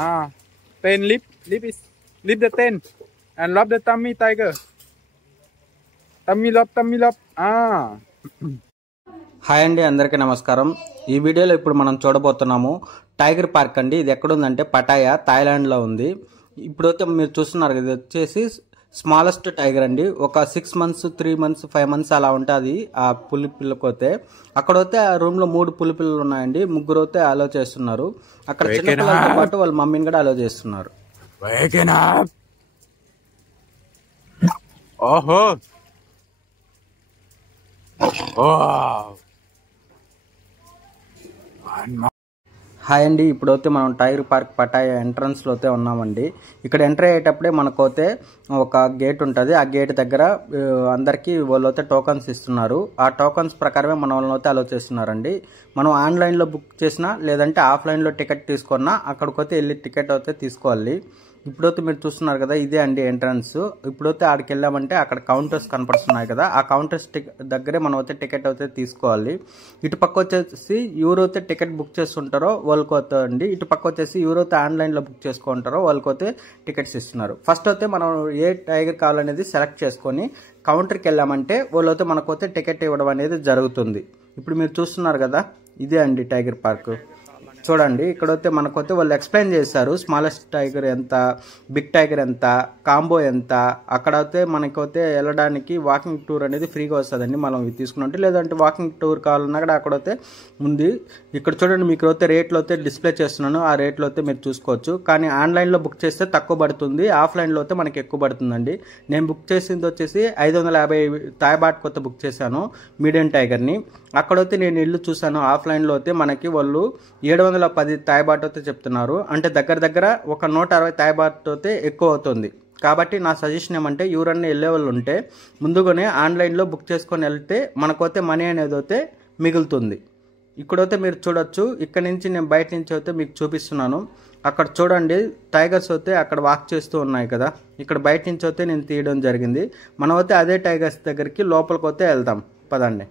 Ah, ten lip is lip the ten and love the tummy tiger. Tummy love. Ah. Hi అండి, అందరికీ నమస్కారం. ఈ వీడియోలో ఇప్పుడు మనం చూడబోతున్నాము టైగర్ పార్క్ అండి. ఇది ఎక్కడుందంటే పటాయా, థాయిలాండ్లో ఉంది. ఇప్పుడైతే మీరు చూస్తున్నారు కదా, ఇది వచ్చేసి స్మాలెస్ట్ టైగర్ అండి. ఒక 6 months 3 months 5 months అలా ఉంటుంది ఆ పులి పిల్లకైతే. అక్కడైతే ఆ రూమ్ లో 3 పులి పిల్లలు ఉన్నాయండి. ముగ్గురు అయితే అలో చేస్తున్నారు. అక్కడ చిన్న పిల్లలతో పాటు వాళ్ళ మమ్మీని కూడా అలో చేస్తున్నారు. ఓహో. హాయ్ అండి, ఇప్పుడైతే మనం టైగర్ పార్క్ పటాయా ఎంట్రన్స్లో అయితే ఉన్నామండి. ఇక్కడ ఎంటర్ అయ్యేటప్పుడే మనకైతే ఒక గేట్ ఉంటుంది. ఆ గేట్ దగ్గర అందరికీ వాళ్ళు అయితే టోకన్స్ ఇస్తున్నారు. ఆ టోకన్స్ ప్రకారమే మన వాళ్ళని అయితే అలో చేస్తున్నారండి. మనం ఆన్లైన్లో బుక్ చేసినా లేదంటే ఆఫ్లైన్లో టికెట్ తీసుకున్నా అక్కడికైతే వెళ్ళి టికెట్ అయితే తీసుకోవాలి. ఇప్పుడైతే మీరు చూస్తున్నారు కదా, ఇదే అండి ఎంట్రన్స్. ఇప్పుడైతే ఆడికి వెళ్ళామంటే అక్కడ కౌంటర్స్ కనపడుతున్నాయి కదా, ఆ కౌంటర్స్ దగ్గరే మనం అయితే టికెట్ అయితే తీసుకోవాలి. ఇటు పక్క వచ్చేసి ఎవరైతే టికెట్ బుక్ చేస్తుంటారో వాళ్ళకైతే అండి, ఇటు పక్క వచ్చేసి ఎవరైతే ఆన్లైన్లో బుక్ చేసుకుంటారో వాళ్ళకైతే టికెట్స్ ఇస్తున్నారు. ఫస్ట్ అయితే మనం ఏ టైగర్ కావాలనేది సెలెక్ట్ చేసుకొని కౌంటర్కి వెళ్ళామంటే వాళ్ళైతే మనకైతే టికెట్ ఇవ్వడం అనేది జరుగుతుంది. ఇప్పుడు మీరు చూస్తున్నారు కదా, ఇదే అండి టైగర్ పార్క్. చూడండి, ఇక్కడైతే మనకైతే వాళ్ళు ఎక్స్ప్లెయిన్ చేశారు స్మాలెస్ట్ టైగర్ ఎంత, బిగ్ టైగర్ ఎంత, కాంబో ఎంత. అక్కడైతే మనకైతే వెళ్ళడానికి వాకింగ్ టూర్ అనేది ఫ్రీగా వస్తుందండి మనం ఇది తీసుకున్నట్టు. లేదంటే వాకింగ్ టూర్ కావాలన్నా కూడా అక్కడైతే ఉంది. ఇక్కడ చూడండి, మీకు అయితే రేట్లు అయితే డిస్ప్లే చేస్తున్నాను. ఆ రేట్లు అయితే మీరు చూసుకోవచ్చు. కానీ ఆన్లైన్లో బుక్ చేస్తే తక్కువ పడుతుంది, ఆఫ్లైన్లో అయితే మనకి ఎక్కువ పడుతుందండి. నేను బుక్ చేసింది వచ్చేసి 550 థాయ్ బాట్ కొత్త బుక్ చేశాను మీడియం టైగర్ని. అక్కడైతే నేను ఇల్లు చూశాను, ఆఫ్లైన్లో అయితే మనకి వాళ్ళు 710 థాయ్ బాట్ అయితే చెప్తున్నారు. అంటే దగ్గర ఒక 160 థాయ్ బాట్ అయితే ఎక్కువ అవుతుంది. కాబట్టి నా సజెషన్ ఏమంటే, ఎవరన్నా వెళ్ళే వాళ్ళు ఉంటే ముందుగానే ఆన్లైన్లో బుక్ చేసుకొని వెళ్తే మనకైతే మనీ అనేది అయితే మిగులుతుంది. ఇక్కడైతే మీరు చూడొచ్చు, ఇక్కడ నుంచి నేను బయట నుంచి అయితే మీకు చూపిస్తున్నాను. అక్కడ చూడండి, టైగర్స్ అయితే అక్కడ వాక్ చేస్తూ ఉన్నాయి కదా. ఇక్కడ బయట నుంచి అయితే నేను తీయడం జరిగింది. మనం అయితే అదే టైగర్స్ దగ్గరికి లోపలికి అయితే వెళ్దాం, పదండి.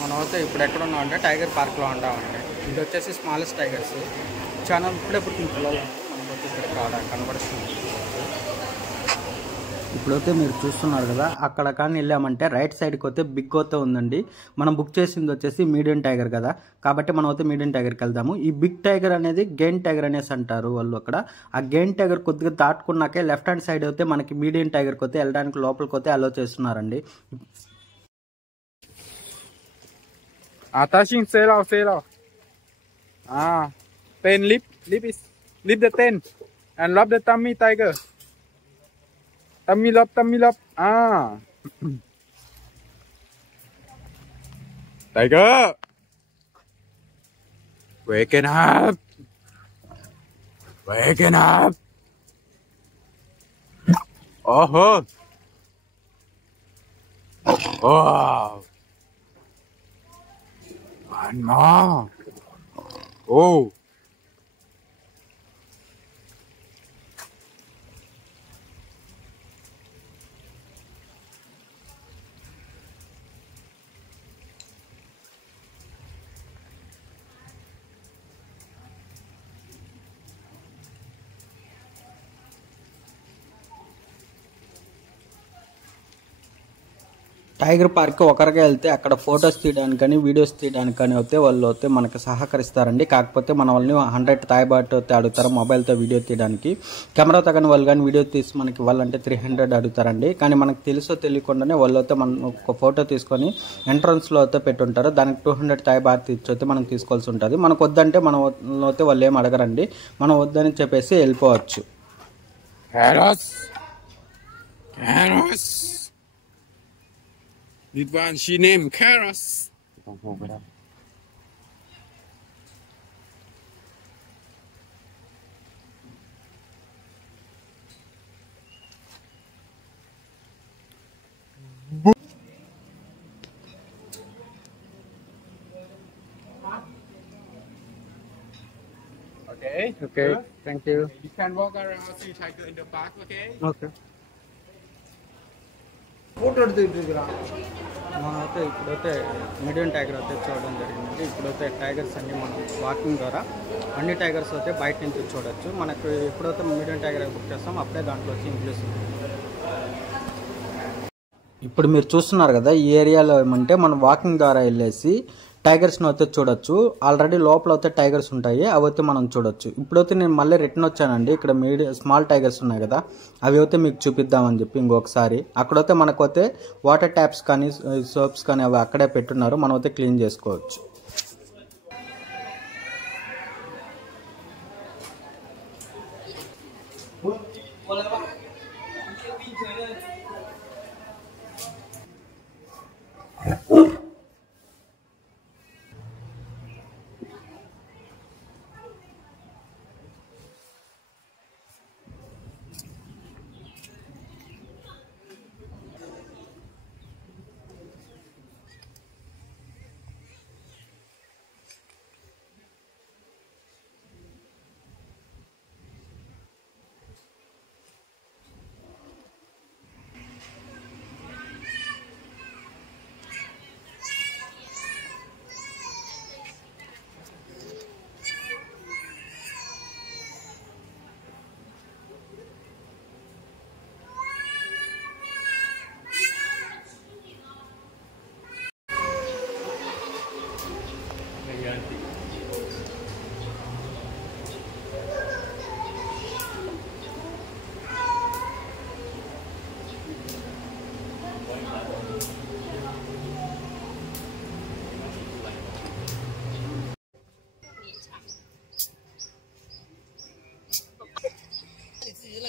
మనమైతే ఇప్పుడు ఎక్కడ ఉన్నామంటే టైగర్ పార్క్లో ఉంటామండి. ఇది వచ్చేసి స్మాలెస్ట్ టైగర్స్. చాలా ఇప్పుడే పుట్టిన పిల్లలు మనకైతే ఇక్కడ కనబడుతుంది. ఇప్పుడైతే మీరు చూస్తున్నారు కదా, అక్కడ కానీ వెళ్ళామంటే రైట్ సైడ్కి అయితే బిగ్ అయితే ఉందండి. మనం బుక్ చేసింది వచ్చేసి మీడియం టైగర్ కదా, కాబట్టి మనం అయితే మీడియం టైగర్కి వెళ్దాము. ఈ బిగ్ టైగర్ అనేది గెయిన్ టైగర్ అనేసి అంటారు వాళ్ళు అక్కడ. ఆ గెయిన్ టైగర్ కొద్దిగా దాటుకున్నాకే లెఫ్ట్ హ్యాండ్ సైడ్ అయితే మనకి మీడియం టైగర్కి అయితే వెళ్ళడానికి లోపలికి అయితే అలో చేస్తున్నారండి. Attaching sail out. Ah, ten lip is lip the ten and love the tummy tiger. Tummy love. Ah. Tiger, waking up. Oh. Oh. One more. Oh. Tiger park ఒకరిగా వెళ్తే అక్కడ ఫొటోస్ తీయడానికి కానీ వీడియోస్ తీయడానికి కానీ అయితే వాళ్ళు అయితే మనకు సహకరిస్తారండి. కాకపోతే మన వాళ్ళని 100 థాయ్ బాట్ అయితే అడుగుతారు మొబైల్తో వీడియో తీయడానికి. కెమెరాతో కానీ వాళ్ళు కానీ వీడియో తీసి మనకి వాళ్ళంటే 300 అడుగుతారండి. కానీ మనకు తెలుసో తెలియకుండానే వాళ్ళు అయితే మనం ఒక ఫోటో తీసుకొని ఎంట్రన్స్లో అయితే పెట్టుంటారు. దానికి 200 థాయ్ బాట్ ఇచ్చి అయితే మనం తీసుకోవాల్సి ఉంటుంది. మనకు వద్దంటే మన అయితే వాళ్ళు ఏం అడగరండి, మనం వద్దని చెప్పేసి వెళ్ళిపోవచ్చు. Ridwan, she named Karas. Okay. Okay, thank you. You can walk around, see tiger in the park. Okay. Okay. Photo మనమైతే ఇప్పుడైతే మీడియం టైగర్ అయితే చూడడం జరిగింది. ఇప్పుడైతే టైగర్స్ అన్ని మనం వాకింగ్ ద్వారా అన్ని టైగర్స్ అయితే బయట నుంచి చూడొచ్చు. మనకు ఎప్పుడైతే మీడియం టైగర్ బుక్ చేస్తాం అప్పుడే దాంట్లో వచ్చి ఇంక్లూస్ ఉంది. ఇప్పుడు మీరు చూస్తున్నారు కదా, ఈ ఏరియాలో ఏమంటే మనం వాకింగ్ ద్వారా వెళ్ళేసి టైగర్స్ని అయితే చూడొచ్చు. ఆల్రెడీ లోపల అయితే టైగర్స్ ఉంటాయి, అవి అయితే మనం చూడొచ్చు. ఇప్పుడైతే నేను మళ్ళీ రిటర్న్ వచ్చానండి. ఇక్కడ స్మాల్ టైగర్స్ ఉన్నాయి కదా, అవి అయితే మీకు చూపిద్దామని చెప్పి ఇంకొకసారి. అక్కడైతే మనకైతే వాటర్ ట్యాప్స్ కానీ సోప్స్ కానీ అవి అక్కడే పెట్టున్నారు, మనం అయితే క్లీన్ చేసుకోవచ్చు.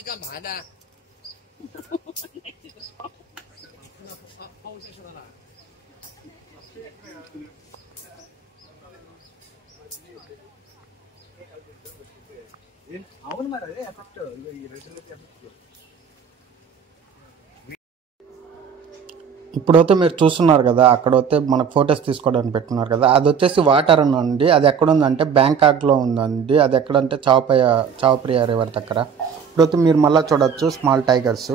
干嘛呢？అవును మరి అదే ఎఫెక్ట్ ఈ రెగ్యులేటర్ ఎఫెక్ట్. ఇప్పుడైతే మీరు చూస్తున్నారు కదా, అక్కడైతే మనకు ఫొటోస్ తీసుకోవడానికి పెట్టున్నారు కదా, అది వచ్చేసి వాటర్ ఉందండి. అది ఎక్కడ ఉందంటే బ్యాంకాక్లో ఉందండి. అది ఎక్కడంటే చావప్రియా రివర్ దగ్గర. ఇప్పుడైతే మీరు మళ్ళీ చూడొచ్చు స్మాల్ టైగర్స్.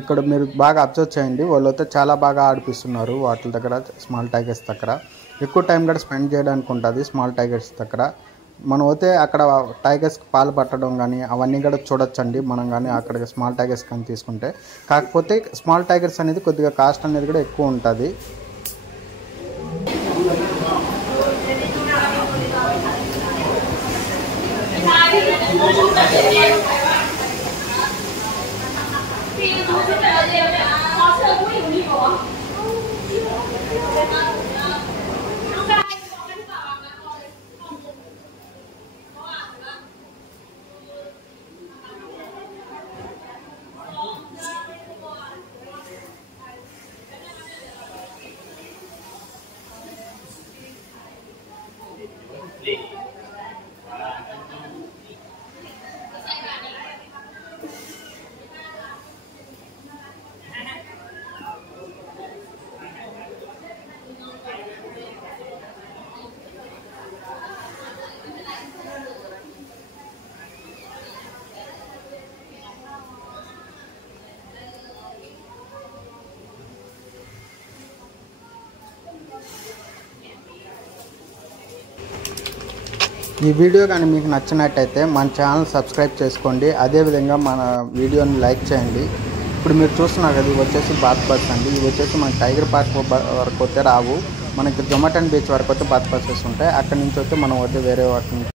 ఇక్కడ మీరు బాగా అబ్జర్వ్ చేయండి, వాళ్ళు అయితే చాలా బాగా ఆడిపిస్తున్నారు వాటి దగ్గర. స్మాల్ టైగర్స్ దగ్గర ఎక్కువ టైం కూడా స్పెండ్ చేయడానికి ఉంటుంది. స్మాల్ టైగర్స్ దగ్గర మనం అయితే అక్కడ టైగర్స్కి పాలు పట్టడం కానీ అవన్నీ కూడా చూడొచ్చండి మనం కానీ అక్కడ స్మాల్ టైగర్స్ కానీ తీసుకుంటే. కాకపోతే స్మాల్ టైగర్స్ అనేది కొద్దిగా కాస్ట్ అనేది కూడా ఎక్కువ ఉంటుంది. ఈ వీడియో కానీ మీకు నచ్చినట్టయితే మన ఛానల్ సబ్స్క్రైబ్ చేసుకోండి. అదేవిధంగా మన వీడియోని లైక్ చేయండి. ఇప్పుడు మీరు చూస్తున్నారు కదా, ఇవి వచ్చేసి బాత్ బస్ అండి. ఇవి వచ్చేసి మనకి టైగర్ పార్క్ వరకు అయితే రావు, మనకి జొమాటన్ బీచ్ వరకు అయితే బాత్ బస్సెస్ ఉంటాయి. అక్కడ నుంచి అయితే మనం అయితే వేరే వాటిని